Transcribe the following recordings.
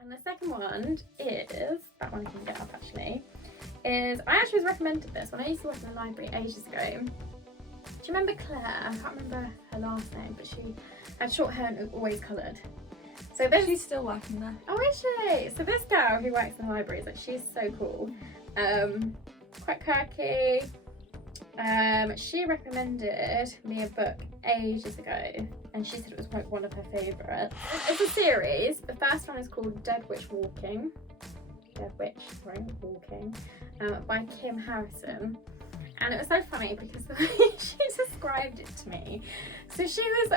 And the second one is, that one I can get up actually, is, I actually was recommended this when I used to work in the library ages ago. Do you remember Claire? I can't remember her last name, but she had short hair and was always coloured. So this, She's still working there. oh, is she? So this girl who works in the library is like, she's so cool. Quite quirky. She recommended me a book ages ago, and she said it was like one of her favourites. It's a series. The first one is called Dead Witch Walking, by Kim Harrison. And it was so funny because the way she described it to me. So she was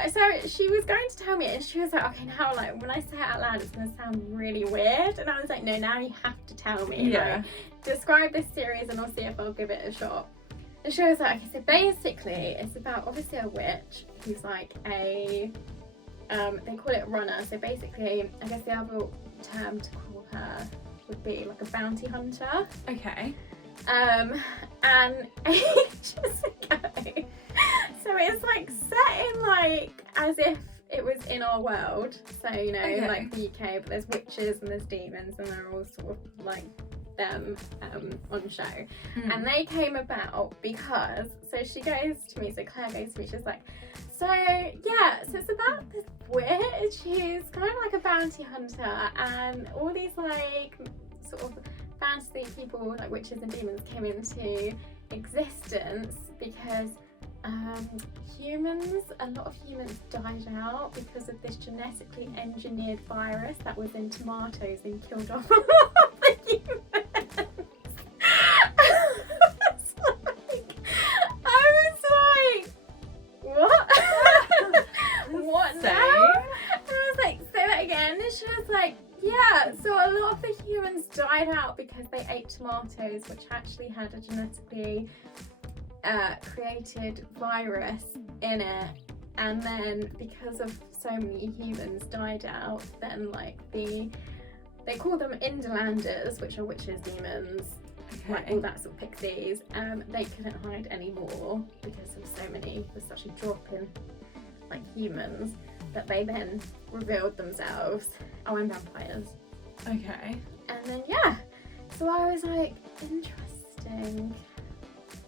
going to tell me, and she was like, okay, now like when I say it out loud, it's gonna sound really weird. And I was like, no, now you have to tell me. Yeah. Like, describe this series, and I'll see if I'll give it a shot. And she was like, okay, so basically it's about obviously a witch who's like a, they call it a runner. So basically, I guess the other term to call her would be like a bounty hunter. Okay. And ages ago, so it's like set in like as if it was in our world, so you know, Okay. like the UK, but there's witches and there's demons, and they're all sort of like them on show. And they came about because, so she goes to me, so Claire goes to me, she's like, so yeah, so it's about this witch who's kind of like a bounty hunter, and all these like sort of fantasy people like witches and demons came into existence because a lot of humans died out because of this genetically engineered virus that was in tomatoes and killed off a lot of the humans. I was like, what? What Same. now? And I was like, say that again. And she was like, yeah, so a lot of the humans died out because they ate tomatoes, which actually had a genetically created virus in it. And then because of so many humans died out, then like they call them Indlanders, which are witches, demons, like all that sort of pixies. They couldn't hide anymore because of so many, there's such a drop in like humans, that they then revealed themselves. Oh, and vampires. Okay. And then yeah, so I was like, interesting.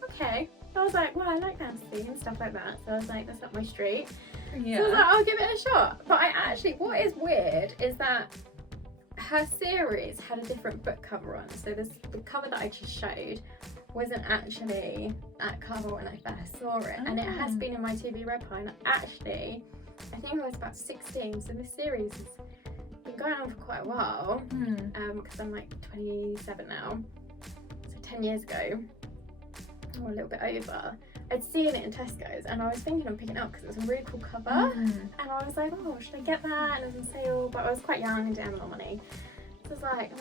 Okay. I was like, well, I like fantasy and stuff like that. So I was like, that's up my street. Yeah. So I was like, I'll give it a shot. But I actually, what is weird is that her series had a different book cover on. So the cover that I just showed wasn't actually that cover when I first saw it. And it has been in my TV Red Pie. And actually, I think I was about 16. So this series has been going on for quite a while. Because I'm like 27 now. So 10 years ago, or a little bit over, I'd seen it in Tesco's and I was thinking of picking it up because it was a really cool cover. And I was like, oh, should I get that? And it was on sale, but I was quite young and didn't have a lot of money. So I was like,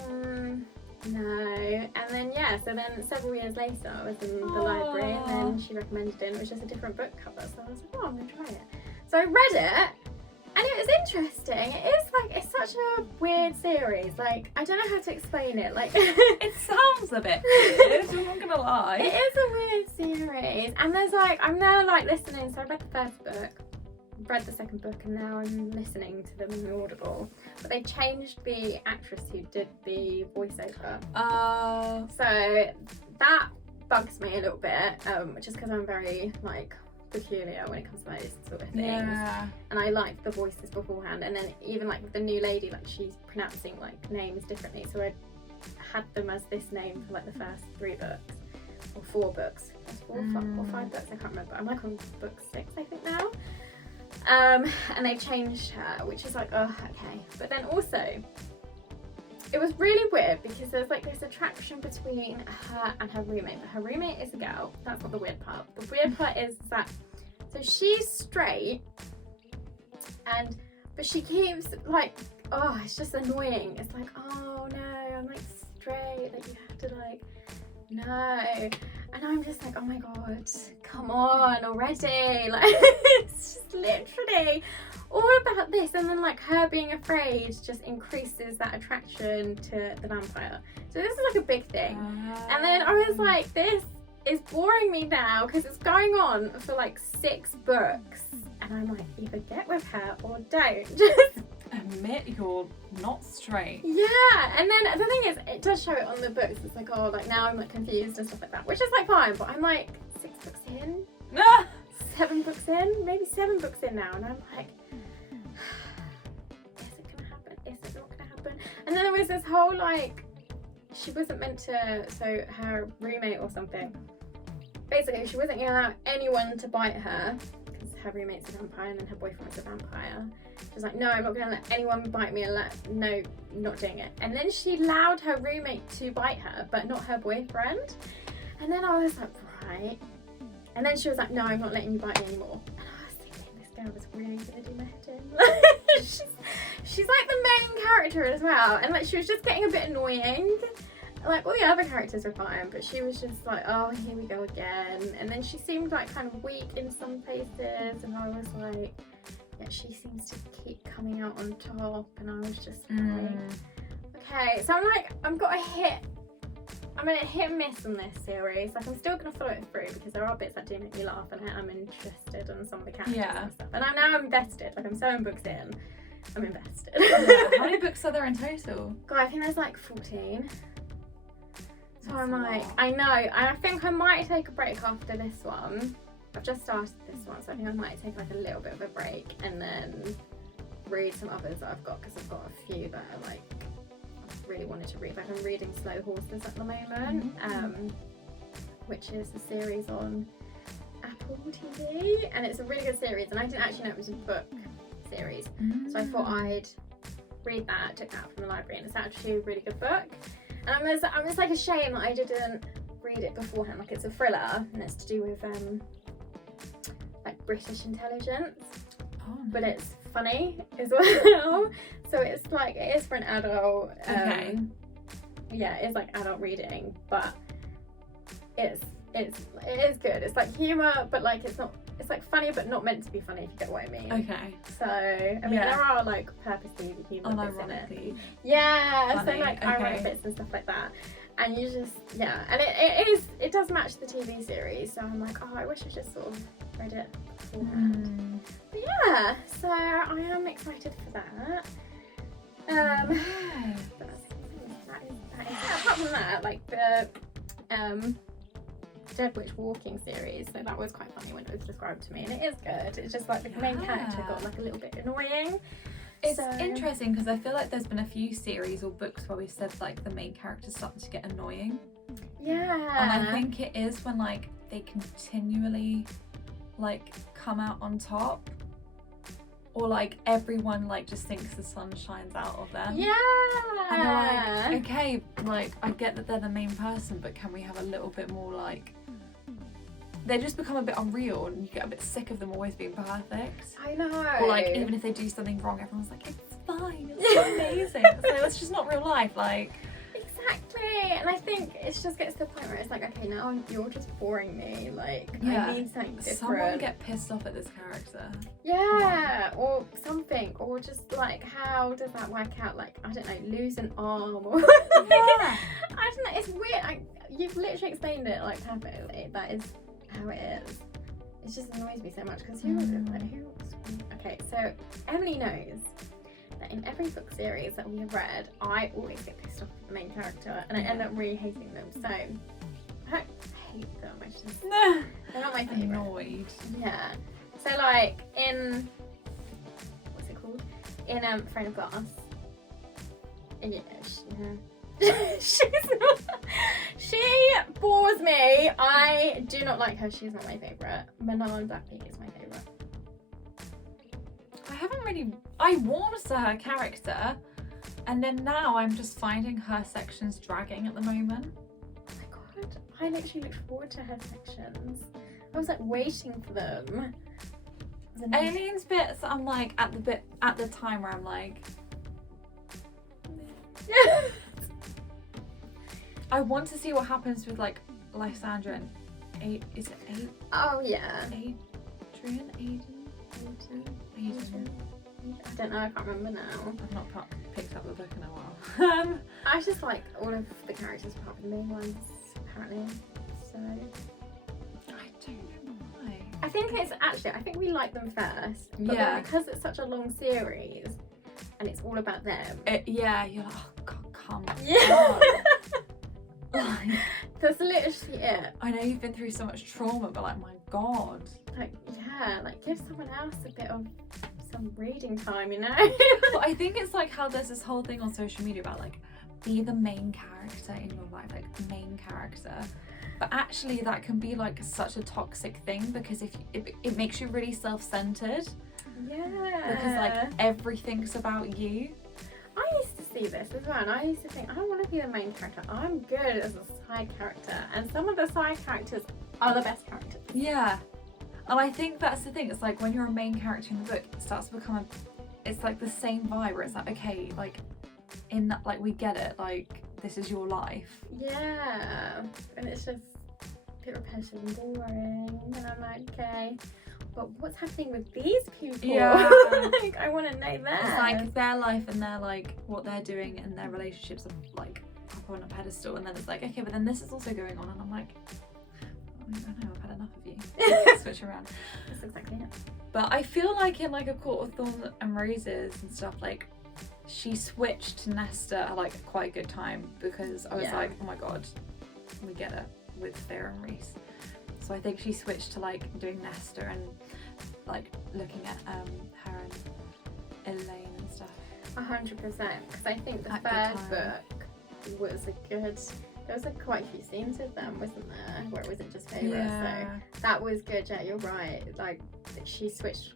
no. And then yeah, so then several years later I was in the library and then she recommended it and it was just a different book cover. So I was like, oh, I'm going to try it. So I read it and it was interesting. It is like, it's such a weird series. Like, I don't know how to explain it. Like, It sounds a bit weird, I'm not gonna lie. it is a weird series. And there's like, I'm now like listening. So I read the first book, read the second book, and now I'm listening to them in Audible. But they changed the actress who did the voiceover. So that bugs me a little bit, just because I'm very like peculiar when it comes to those sort of things. Yeah. And I like the voices beforehand, and then even like with the new lady, like she's pronouncing like names differently, so I had them as this name for like the first 3 books or 4 books. That's 4 or 5 books, I can't remember. I'm like on book 6 I think now. And they changed her, which is like, oh, okay. But then also it was really weird because there's like this attraction between her and her roommate, but her roommate is a girl. That's not the weird part. The weird part is that, so she's straight, but she keeps like, oh, it's just annoying. It's like, oh no, I'm like straight, like you have to like, no. And I'm just like, oh my god, come on already. Like, it's just literally all about this. And then like her being afraid just increases that attraction to the vampire. So this is like a big thing. And then I was like, this is boring me now because it's going on for like 6 books. And I'm like, either get with her or don't. Just admit you're not straight. Yeah, and then the thing is, it does show it on the books. It's like, oh, like now I'm like confused and stuff like that, which is like fine, but I'm like 6 books in, Ah! 7 books in, maybe 7 books in now, and I'm like, is it gonna happen? Is it not gonna happen? And then there was this whole like, she wasn't meant to, so her roommate or something, basically she wasn't gonna allow anyone to bite her because her roommate's a vampire and then her boyfriend was a vampire. She was like, no, I'm not gonna let anyone bite me, no, not doing it. And then she allowed her roommate to bite her, but not her boyfriend. And then I was like, right. And then she was like, no, I'm not letting you bite me anymore. And I was thinking, this girl was really gonna do my head in. she's like the main character as well. And like, she was just getting a bit annoying. Like, all the other characters were fine, but she was just like, oh, here we go again. And then she seemed like kind of weak in some places. And I was like, yeah, she seems to keep coming out on top. And I was just like, okay. So I'm like, I'm gonna hit and miss on this series. Like, I'm still gonna follow it through because there are bits that do make me laugh and I'm interested in some of the characters and stuff. And I'm invested. Like, I'm 7 books in. I'm invested. Yeah. How many books are there in total? God, I think there's like 14. So That's I'm a like, lot. I know, and I think I might take a break after this one. I've just started this one, so I think I might take like a little bit of a break and then read some others that I've got, because I've got a few that are like, I really wanted to read. Like, I'm reading Slow Horses at the moment, which is a series on Apple TV, and it's a really good series, and I didn't actually know it was a book series, so I thought I'd read that, took that from the library, and it's actually a really good book. And I was like ashamed that I didn't read it beforehand. Like, it's a thriller and it's to do with like British intelligence, but it's funny as well. So it's like, it is for an adult. Okay. Yeah, it's like adult reading, but it is good. It's like humour, but like it's like funny but not meant to be funny, if you get what I mean. Okay. So I mean, there are like purposely humour bits in it. Unironically. Yeah, Funny, so like okay. ironic bits and stuff like that. And you just, yeah, and it does match the TV series. So I'm like, oh, I wish I just sort of read it beforehand. But yeah, so I am excited for that. But that is apart from that, like the Dead Witch Walking series, so that was quite funny when it was described to me, and it is good. It's just like the main character got like a little bit annoying. It's interesting because I feel like there's been a few series or books where we said like the main character's starting to get annoying. Yeah. And I think it is when like they continually like come out on top, or like everyone like just thinks the sun shines out of them. Yeah. And they're like, okay, like I get that they're the main person, but can we have a little bit more like, they just become a bit unreal and you get a bit sick of them always being perfect. I know. Or like, even if they do something wrong, everyone's like, it's fine, it's so amazing. So it's just not real life, like. Exactly. And I think it just gets to the point where it's like, okay, now you're just boring me. Like, Yeah. I need something different. Someone get pissed off at this character. Yeah, or something, or just like, how does that work out? Like, I don't know, lose an arm, or Yeah. I don't know. It's weird. You've literally explained it like perfectly. That is how it is. It just annoys me so much because who was it? Like, who? Okay, so Emily knows that in every book series that we have read, I always get pissed off at the main character, and I end up really hating them. So I don't hate them. I just they're not my favourite. Annoyed. Yeah. So like in what's it called? In Throne of Glass. Yeah. She bores me. I do not like her. She's not my favourite. Manon Blackpink is my favourite. I warmed to her character, and then now I'm just finding her sections dragging at the moment. Oh my god. I literally looked forward to her sections. I was like waiting for them. Alien's bits, I'm like at the time where I'm like, I want to see what happens with like Lysandra and is it Oh yeah. Adrian? Aiden? I don't know, I can't remember now. I've not picked up the book in a while. I just like all of the characters apart from the main ones, apparently. So I don't know why. I think we like them first. But Yeah. then because it's such a long series, and it's all about them. Yeah, you're like, oh God, come Yeah. on. Like, That's literally it. I know you've been through so much trauma, but like, my God. Like, yeah, like give someone else a bit of some reading time, you know? But I think it's like how there's this whole thing on social media about like, be the main character in your life, like main character. But actually that can be like such a toxic thing, because if it makes you really self-centered, Yeah. because like everything's about you. I used to see this as well, and I used to think, I don't want to be the main character. I'm good as a side character, and some of the side characters are the best characters. Yeah. And I think that's the thing. It's like when you're a main character in the book, it starts to become it's like the same vibe where it's like, okay, like in that, like we get it, like this is your life. Yeah, and it's just a bit repetitive and boring, and I'm like, okay, but what's happening with these people? Yeah. Like, I want to know that. It's like their life and their like what they're doing and their relationships are like up on a pedestal, and then it's like, okay, but then this is also going on, and I'm like, I don't know, I've had enough of you. Switch around. That's exactly it. But I feel like in like A Court of Thorns and Roses and stuff, like she switched to Nesta at like quite a good time, because I was Yeah. like, oh my God, we get it with Feyre and Rhys. So I think she switched to like doing Nesta and like looking at her and Elaine and stuff. 100%, because I think the At good first time. book was a good. There was like quite a few scenes with them, wasn't there? Where it wasn't just favourites. Yeah. So that was good. Yeah, you're right. Like she switched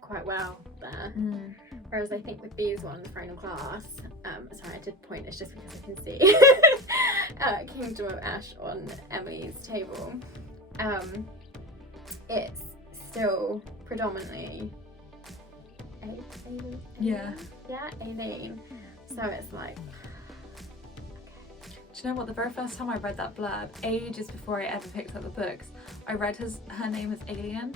quite well there. Mm. Whereas I think with these ones, Final Class, sorry, I did point this just because I can see Kingdom of Ash on Emily's table. It's still predominantly Aileen. Yeah. Yeah, Aileen. So it's like, Do you know what? The very first time I read that blurb, ages before I ever picked up the books, I read her name as Alien.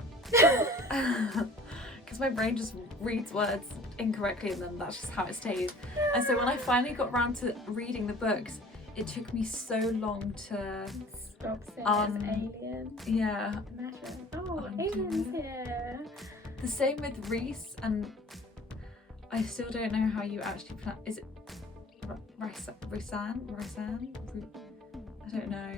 Because my brain just reads words incorrectly, and then that's just how it stays. And so when I finally got around to reading the books, it took me so long to, stop saying as Alien. yeah. Imagine. Oh, Undo Alien's it. here. The same with Rhys, and I still don't know how you actually pronounce. Is it Rhysand? I don't know.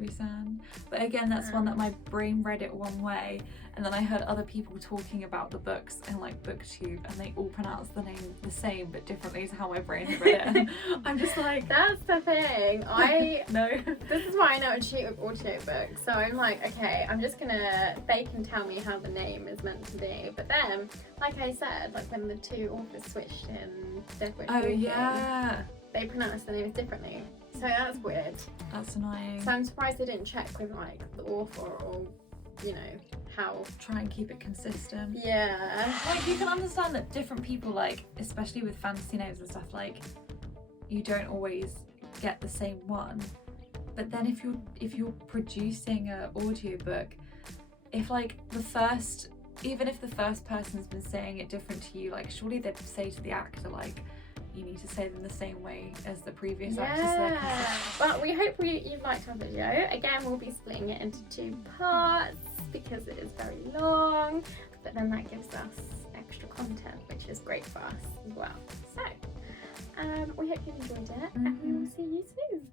Rhysand. But again, that's one that my brain read it one way, and then I heard other people talking about the books in like BookTube, and they all pronounce the name the same but differently to how my brain read it. I'm just like, That's the thing. no. This is why I know how to cheat with audiobooks. So I'm like, okay, I'm just gonna. They can tell me how the name is meant to be, but then, like I said, like when the two authors switched in Death Wish Oh Walking, yeah. they pronounced the names differently. So that's weird. That's annoying. So I'm surprised they didn't check with like the author or, you know, how. Try and keep it consistent. Yeah. Like, you can understand that different people, like, especially with fantasy names and stuff, like, you don't always get the same one. But then if you're producing an audiobook, if like even if the first person's been saying it different to you, like surely they'd say to the actor, like, you need to say them the same way as the previous actor. So they're Yeah. But we hope you've liked our video. Again, we'll be splitting it into 2 parts because it is very long, but then that gives us extra content, which is great for us as well. So we hope you enjoyed it, and we will see you soon.